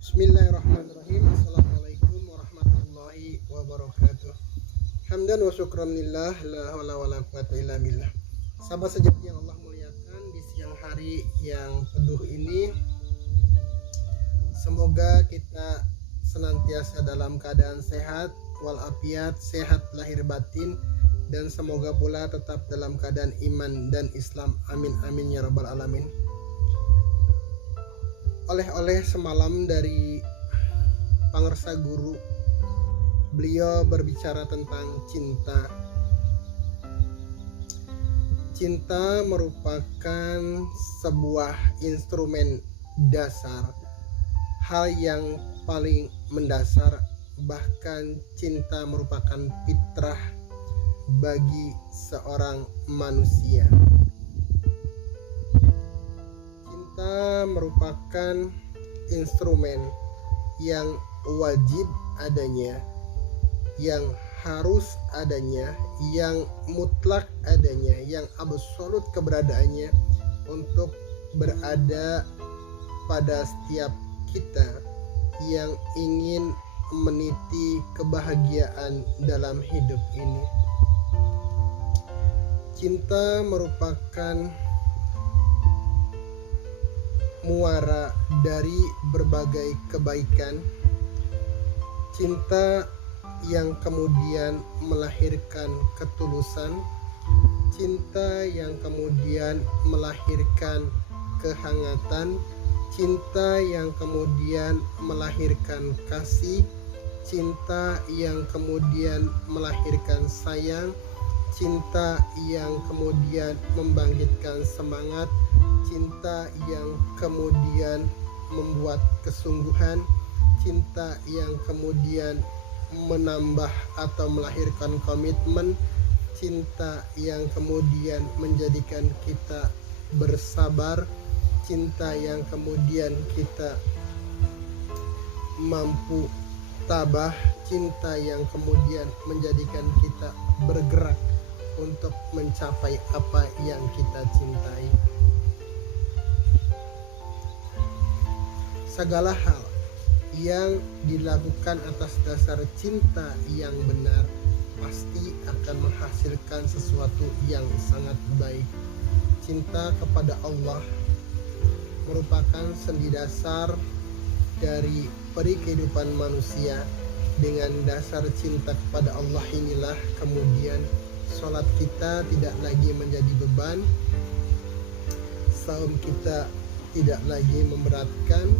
Bismillahirrahmanirrahim. Assalamualaikum warahmatullahi wabarakatuh. Hamdan wa syukran lillah, la haula wala quwata illa billah. Sahabat sejati yang Allah muliakan, di siang hari yang teduh ini, semoga kita senantiasa dalam keadaan sehat walafiat, sehat lahir batin, dan semoga pula tetap dalam keadaan iman dan Islam. Amin amin ya rabbal alamin. Oleh-oleh semalam dari Pangersa Guru, beliau berbicara tentang cinta. Cinta merupakan sebuah instrumen dasar, hal yang paling mendasar. Bahkan cinta merupakan fitrah bagi seorang manusia. Cinta merupakan instrumen yang wajib adanya, yang harus adanya, yang mutlak adanya, yang absolut keberadaannya untuk berada pada setiap kita yang ingin meniti kebahagiaan dalam hidup ini. Cinta merupakan muara dari berbagai kebaikan. Cinta yang kemudian melahirkan ketulusan, cinta yang kemudian melahirkan kehangatan, cinta yang kemudian melahirkan kasih, cinta yang kemudian melahirkan sayang, cinta yang kemudian membangkitkan semangat, cinta yang kemudian membuat kesungguhan, cinta yang kemudian menambah atau melahirkan komitmen, cinta yang kemudian menjadikan kita bersabar, cinta yang kemudian kita mampu tabah, cinta yang kemudian menjadikan kita bergerak untuk mencapai apa yang kita cintai. Segala hal yang dilakukan atas dasar cinta yang benar pasti akan menghasilkan sesuatu yang sangat baik. Cinta kepada Allah merupakan sendi dasar dari peri kehidupan manusia. Dengan dasar cinta kepada Allah inilah kemudian sholat kita tidak lagi menjadi beban, saum kita tidak lagi memberatkan,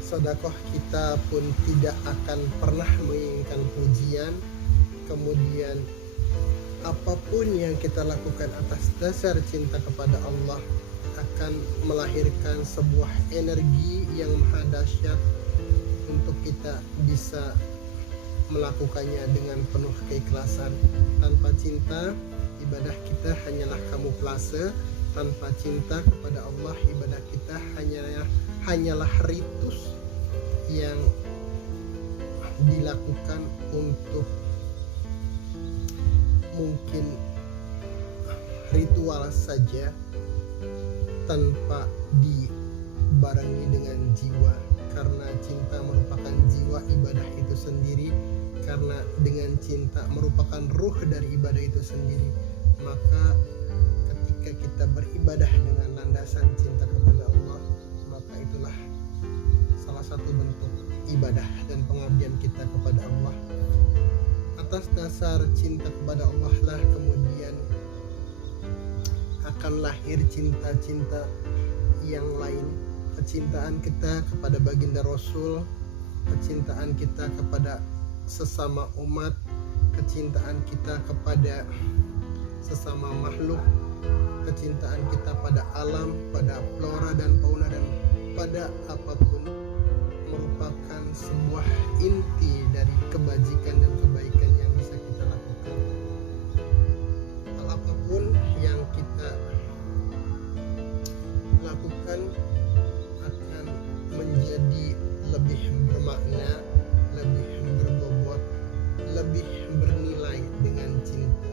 sedekah kita pun tidak akan pernah menginginkan pujian. Kemudian apapun yang kita lakukan atas dasar cinta kepada Allah akan melahirkan sebuah energi yang maha dahsyat untuk kita bisa melakukannya dengan penuh keikhlasan. Tanpa cinta, ibadah kita hanyalah kamuflase. Tanpa cinta kepada Allah, ibadah kita hanyalah ritus yang dilakukan untuk mungkin ritual saja, tanpa dibarengi dengan jiwa. Karena cinta merupakan jiwa ibadah itu sendiri, karena dengan cinta merupakan ruh dari ibadah itu sendiri. Maka ketika kita beribadah dengan landasan cinta kepada Allah, maka itulah salah satu bentuk ibadah dan pengabdian kita kepada Allah. Atas dasar cinta kepada Allah lah kemudian akan lahir cinta-cinta yang lain. Kecintaan kita kepada baginda Rasul, kecintaan kita kepada sesama umat, kecintaan kita kepada sesama makhluk, kecintaan kita pada alam, pada flora dan fauna, dan pada apapun merupakan sebuah inti dari kebajikan dan kebaikan yang bisa kita lakukan. Hal apapun yang kita lakukan akan menjadi lebih bermakna, lebih berbobot, lebih bernilai dengan cinta.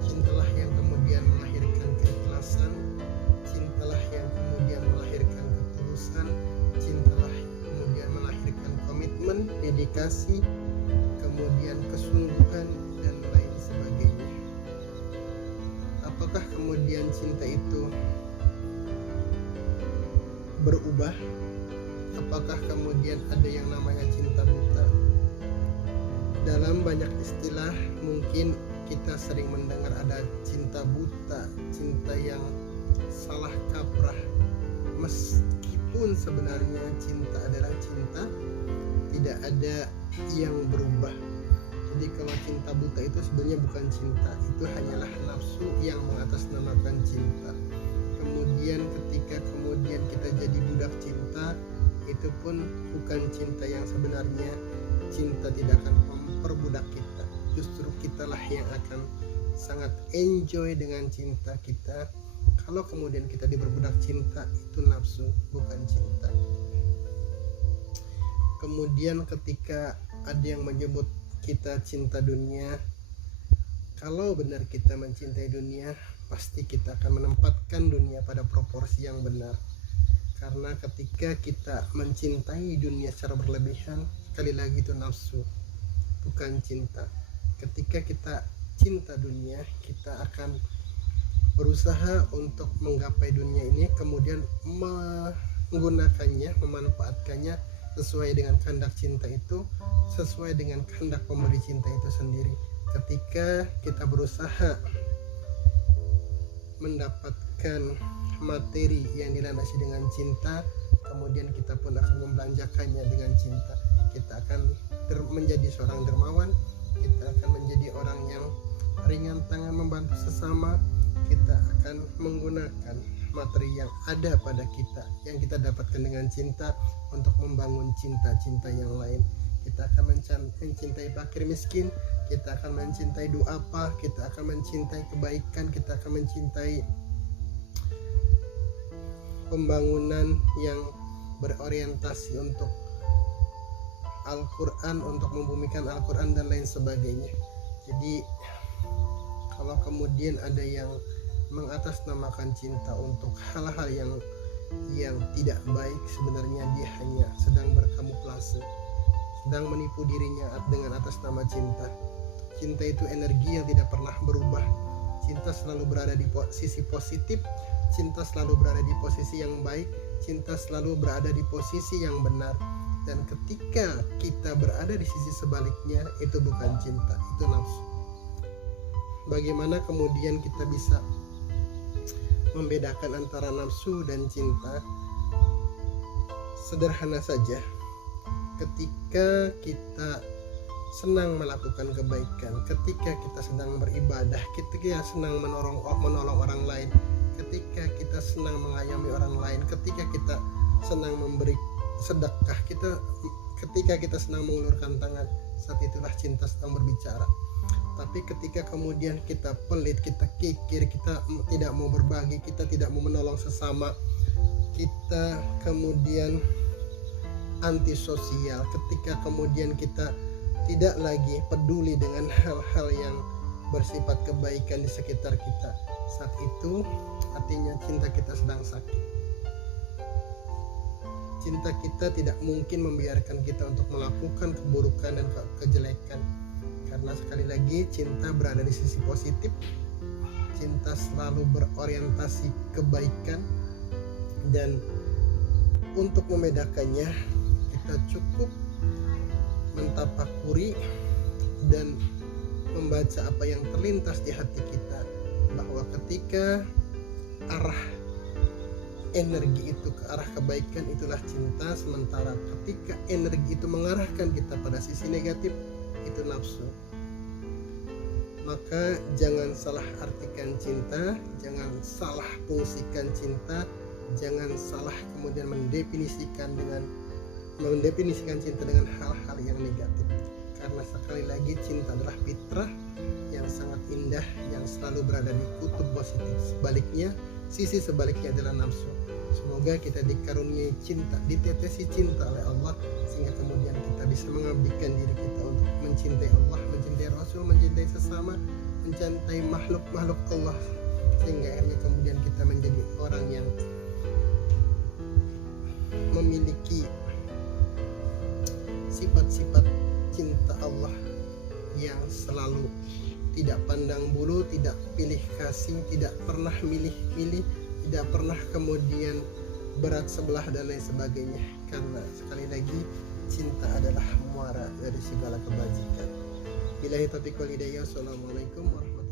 Cintalah yang kemudian melahirkan keikhlasan, cintalah yang kemudian melahirkan ketulusan, cintalah dedikasi, kemudian kesungguhan, dan lain sebagainya. Apakah kemudian cinta itu berubah? Apakah kemudian ada yang namanya cinta buta? Dalam banyak istilah mungkin kita sering mendengar ada cinta buta, cinta yang salah kaprah. Meskipun sebenarnya cinta adalah cinta, tidak ada yang berubah. Jadi kalau cinta buta itu sebenarnya bukan cinta, itu hanyalah nafsu yang mengatasnamakan cinta. Kemudian ketika kemudian kita jadi budak cinta, itu pun bukan cinta yang sebenarnya. Cinta tidak akan memperbudak kita, justru kitalah yang akan sangat enjoy dengan cinta kita. Kalau kemudian kita diperbudak cinta, itu nafsu, bukan cinta. Kemudian ketika ada yang menyebut kita cinta dunia, kalau benar kita mencintai dunia, pasti kita akan menempatkan dunia pada proporsi yang benar. Karena ketika kita mencintai dunia secara berlebihan, sekali lagi itu nafsu, bukan cinta. Ketika kita cinta dunia, kita akan berusaha untuk menggapai dunia ini, kemudian menggunakannya, memanfaatkannya sesuai dengan kehendak cinta itu, sesuai dengan kehendak pemberi cinta itu sendiri. Ketika kita berusaha mendapatkan materi yang dilandasi dengan cinta, kemudian kita pun akan membelanjakannya dengan cinta. Kita akan menjadi seorang dermawan, kita akan menjadi orang yang ringan tangan membantu sesama. Kita akan menggunakan materi yang ada pada kita, yang kita dapatkan dengan cinta, untuk membangun cinta-cinta yang lain. Kita akan mencintai fakir miskin, kita akan mencintai du'afa, kita akan mencintai kebaikan, kita akan mencintai pembangunan yang berorientasi untuk Al-Quran, untuk membumikan Al-Quran dan lain sebagainya. Jadi kalau kemudian ada yang mengatasnamakan cinta untuk hal-hal yang tidak baik, sebenarnya dia hanya sedang berkamuflase, sedang menipu dirinya dengan atas nama cinta. Cinta itu energi yang tidak pernah berubah. Cinta selalu berada di sisi positif, cinta selalu berada di posisi yang baik, cinta selalu berada di posisi yang benar. Dan ketika kita berada di sisi sebaliknya, itu bukan cinta, itu nafsu. Bagaimana kemudian kita bisa membedakan antara nafsu dan cinta? Sederhana saja. Ketika kita senang melakukan kebaikan, ketika kita sedang beribadah, ketika senang menolong orang lain, ketika kita senang mengayomi orang lain, ketika kita senang memberi sedekah, ketika kita senang mengulurkan tangan, saat itulah cinta sedang berbicara. Tapi ketika kemudian kita pelit, kita kikir, kita tidak mau berbagi, kita tidak mau menolong sesama, kita kemudian antisosial, ketika kemudian kita tidak lagi peduli dengan hal-hal yang bersifat kebaikan di sekitar kita, saat itu artinya cinta kita sedang sakit. Cinta kita tidak mungkin membiarkan kita untuk melakukan keburukan dan kejelekan. Karena sekali lagi cinta berada di sisi positif, cinta selalu berorientasi kebaikan, dan untuk membedakannya kita cukup mentafakuri dan membaca apa yang terlintas di hati kita, bahwa ketika arah energi itu ke arah kebaikan, itulah cinta. Sementara ketika energi itu mengarahkan kita pada sisi negatif, itu nafsu. Maka jangan salah artikan cinta, jangan salah fungsikan cinta, jangan salah kemudian mendefinisikan cinta dengan hal-hal yang negatif. Karena sekali lagi cinta adalah fitrah yang sangat indah, yang selalu berada di kutub positif. Sebaliknya, sisi sebaliknya adalah nafsu. Semoga kita dikaruniai cinta, ditetesi cinta oleh Allah, sehingga kemudian kita bisa mengabdikan diri kita untuk mencintai Allah, mencintai Rasul, mencintai sesama, mencintai makhluk-makhluk Allah, sehingga akhirnya kemudian kita menjadi orang yang sifat-sifat cinta Allah yang selalu tidak pandang bulu, tidak pilih kasih, tidak pernah milih-milih, tidak pernah kemudian berat sebelah dan lain sebagainya. Karena sekali lagi cinta adalah muara dari segala kebajikan. Billahi taufiq wal hidayah. Assalamualaikum warahmatullahi wabarakatuh.